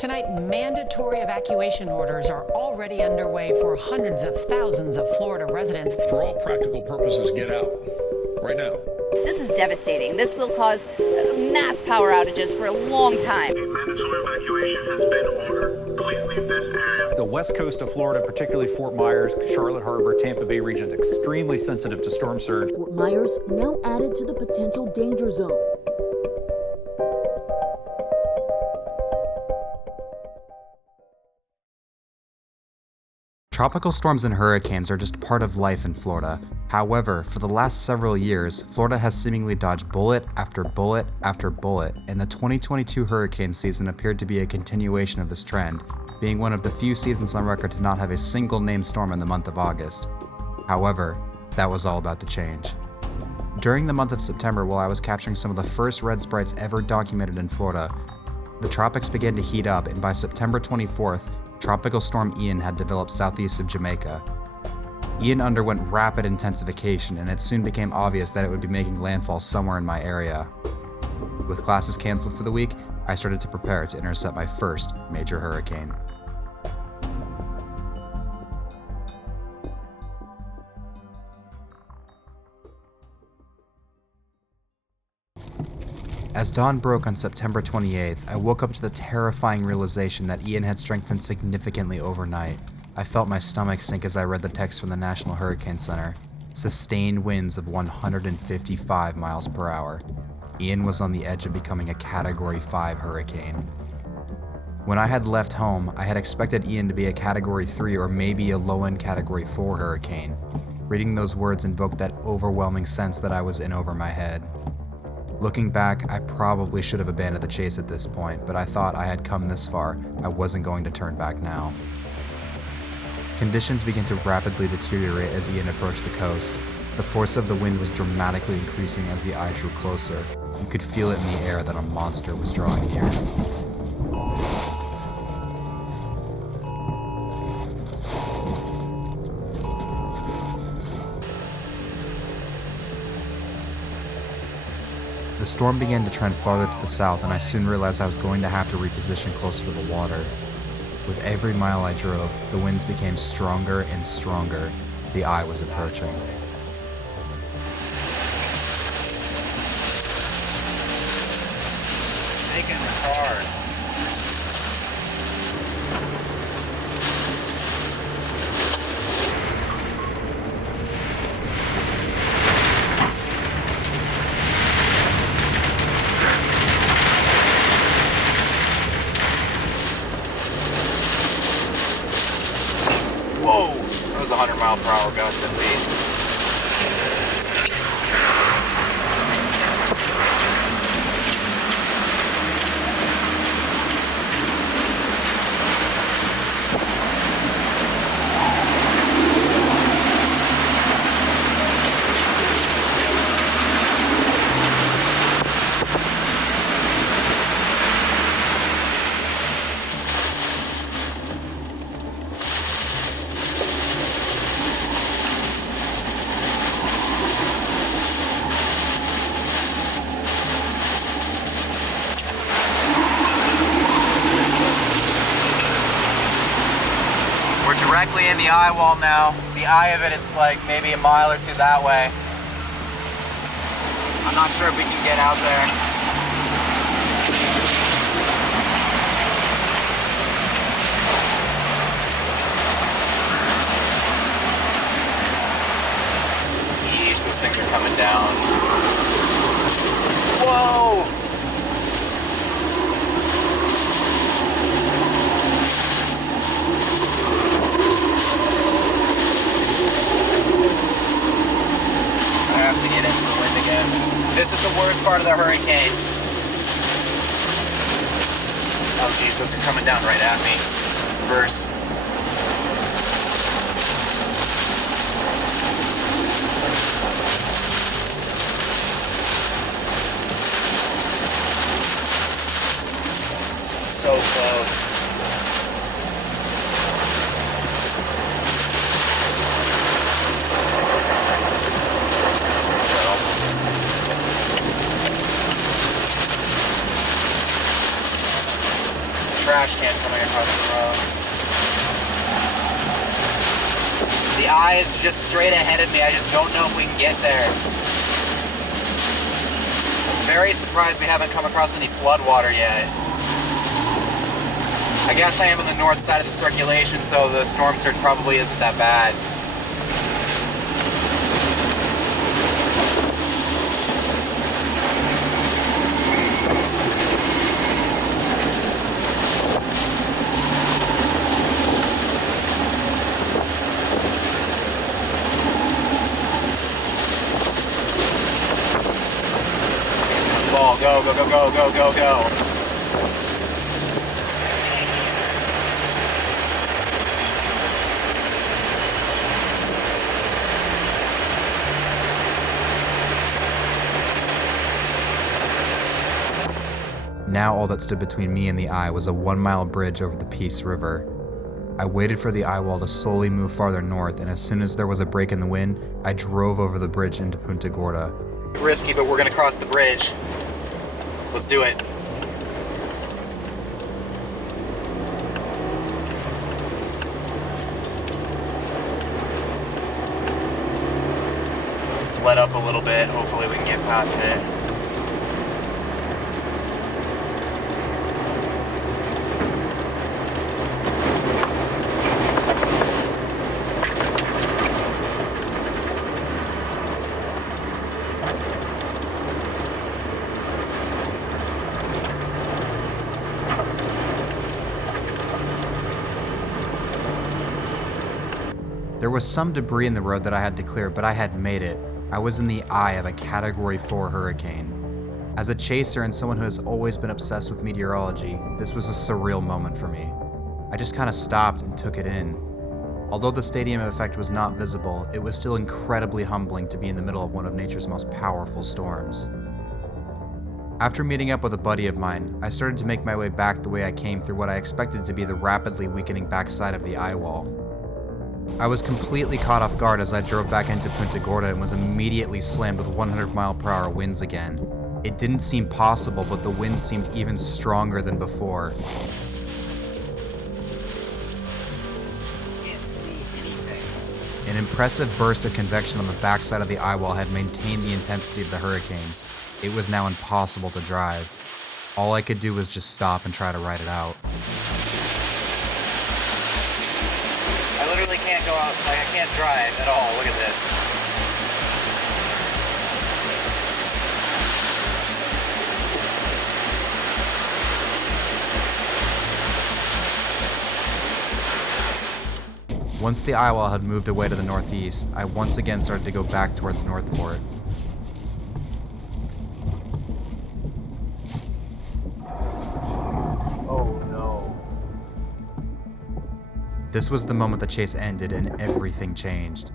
Tonight, mandatory evacuation orders are already underway for hundreds of thousands of Florida residents. For all practical purposes, get out. Right now. This is devastating. This will cause mass power outages for a long time. A mandatory evacuation has been ordered. Please leave this area. The west coast of Florida, particularly Fort Myers, Charlotte Harbor, Tampa Bay region, extremely sensitive to storm surge. Fort Myers now added to the potential danger zone. Tropical storms and hurricanes are just part of life in Florida. However, for the last several years, Florida has seemingly dodged bullet after bullet after bullet, and the 2022 hurricane season appeared to be a continuation of this trend, being one of the few seasons on record to not have a single named storm in the month of August. However, that was all about to change. During the month of September, while I was capturing some of the first red sprites ever documented in Florida, the tropics began to heat up, and by September 24th, Tropical Storm Ian had developed southeast of Jamaica. Ian underwent rapid intensification, and it soon became obvious that it would be making landfall somewhere in my area. With classes canceled for the week, I started to prepare to intercept my first major hurricane. As dawn broke on September 28th, I woke up to the terrifying realization that Ian had strengthened significantly overnight. I felt my stomach sink as I read the text from the National Hurricane Center. Sustained winds of 155 miles per hour. Ian was on the edge of becoming a Category 5 hurricane. When I had left home, I had expected Ian to be a Category 3 or maybe a low-end Category 4 hurricane. Reading those words invoked that overwhelming sense that I was in over my head. Looking back, I probably should have abandoned the chase at this point, but I thought I had come this far, I wasn't going to turn back now. Conditions began to rapidly deteriorate as Ian approached the coast. The force of the wind was dramatically increasing as the eye drew closer. You could feel it in the air that a monster was drawing near. The storm began to trend farther to the south, and I soon realized I was going to have to reposition closer to the water. With every mile I drove, the winds became stronger and stronger. The eye was approaching. Making it hard. Whoa! That was a 100-mile-per-hour gust at least. Directly in the eye wall now. The eye of it is like maybe a mile or two that way. I'm not sure if we can get out there. Yeesh, those things are coming down. Whoa! I have to get into the wind again. This is the worst part of the hurricane. Oh geez, those are coming down right at me. Reverse. So close. trash can coming across the road. The eye is just straight ahead of me. I just don't know if we can get there. I'm very surprised we haven't come across any floodwater yet. I guess I am on the north side of the circulation, so the storm surge probably isn't that bad. Go, go, go, go, go, go, go. Now all that stood between me and the eye was a 1-mile bridge over the Peace River. I waited for the eye wall to slowly move farther north, and as soon as there was a break in the wind, I drove over the bridge into Punta Gorda. Risky, but we're gonna cross the bridge. Let's do it. Let's let up a little bit. Hopefully we can get past it. There was some debris in the road that I had to clear, but I had made it. I was in the eye of a Category 4 hurricane. As a chaser and someone who has always been obsessed with meteorology, this was a surreal moment for me. I just kind of stopped and took it in. Although the stadium effect was not visible, it was still incredibly humbling to be in the middle of one of nature's most powerful storms. After meeting up with a buddy of mine, I started to make my way back the way I came through what I expected to be the rapidly weakening backside of the eye wall. I was completely caught off guard as I drove back into Punta Gorda and was immediately slammed with 100-mile-per-hour winds again. It didn't seem possible, but the winds seemed even stronger than before. Can't see anything. An impressive burst of convection on the backside of the eye wall had maintained the intensity of the hurricane. It was now impossible to drive. All I could do was just stop and try to ride it out. I literally can't go out, like I can't drive at all. Look at this. Once the eye wall had moved away to the northeast, I once again started to go back towards Northport. This was the moment the chase ended and everything changed.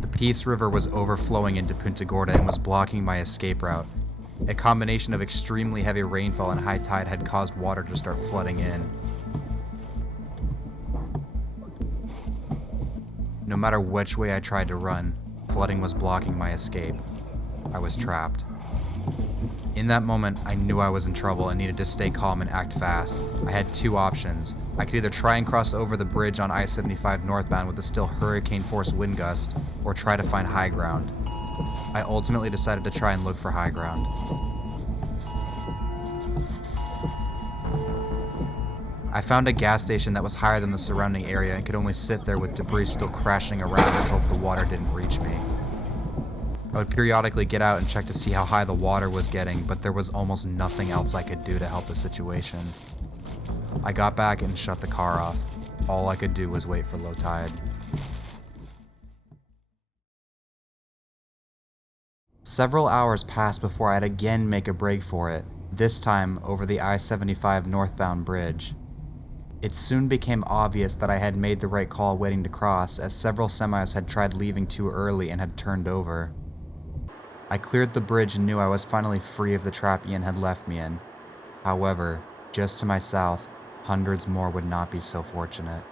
The Peace River was overflowing into Punta Gorda and was blocking my escape route. A combination of extremely heavy rainfall and high tide had caused water to start flooding in. No matter which way I tried to run, flooding was blocking my escape. I was trapped. In that moment, I knew I was in trouble and needed to stay calm and act fast. I had two options. I could either try and cross over the bridge on I-75 northbound with a still hurricane-force wind gust, or try to find high ground. I ultimately decided to try and look for high ground. I found a gas station that was higher than the surrounding area and could only sit there with debris still crashing around and hope the water didn't reach me. I would periodically get out and check to see how high the water was getting, but there was almost nothing else I could do to help the situation. I got back and shut the car off. All I could do was wait for low tide. Several hours passed before I'd again make a break for it, this time over the I-75 northbound bridge. It soon became obvious that I had made the right call waiting to cross, as several semis had tried leaving too early and had turned over. I cleared the bridge and knew I was finally free of the trap Ian had left me in. However, just to my south, hundreds more would not be so fortunate.